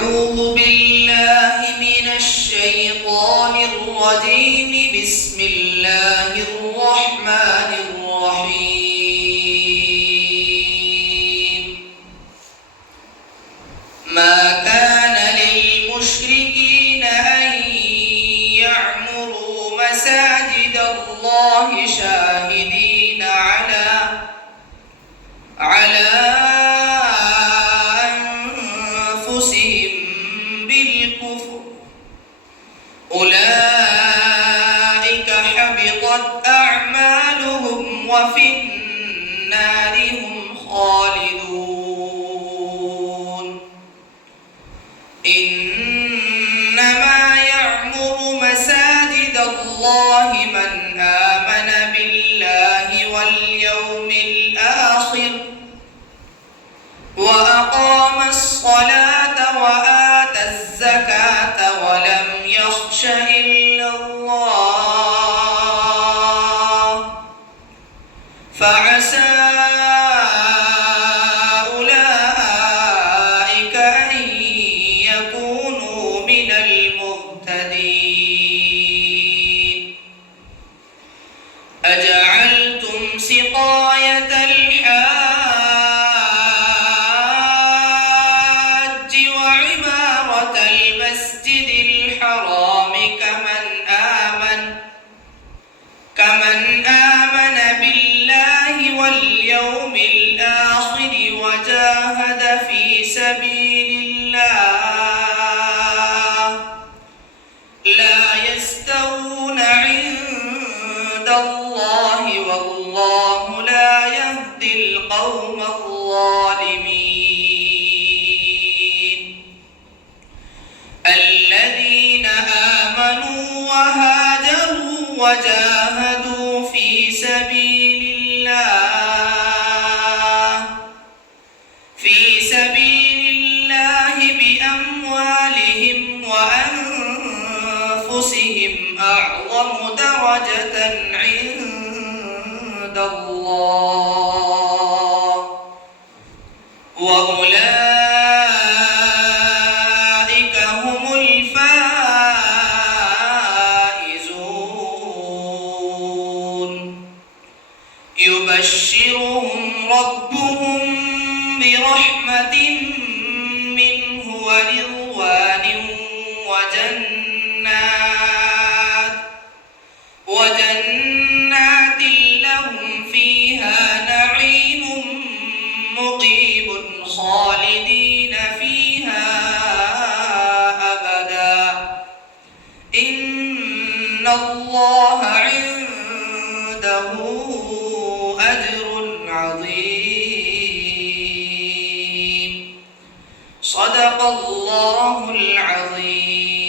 أعوذ بالله من الشيطان الرجيم. بسم الله الرحمن الرحيم. ما كان للمشركين أن يعمروا مساجد الله شاهدين على أنفسهم بالكفر، أولئك حبطت أعمالهم وفي النار هم خالدون. إنما يعمر مساجد الله من آمن بالله واليوم الآخر وأقام الصلاة وآتى الزكاة ولم يخش إلا الله، فعسى أولئك أن يكونوا من المهتدين. أجعلتم سقاية الحاج وعمارة المسجد الحرام كمن آمن بالله واليوم الآخر وجاهد في سبيل الله، لا يستوون عند الله والله لا يهدي القوم الظالمين. الذين آمنوا وهاجروا وجاهدوا في سبيل الله بأموالهم وأنفسهم أعظم درجة عند الله، وأولئك هم الفائزون. يبشرهم ربهم برحمة منه ورضوان وجنات لهم فيها نعيم مقيم خالدين فيها أبدا. إن الله عنده أجر عظيم. صدق الله العظيم.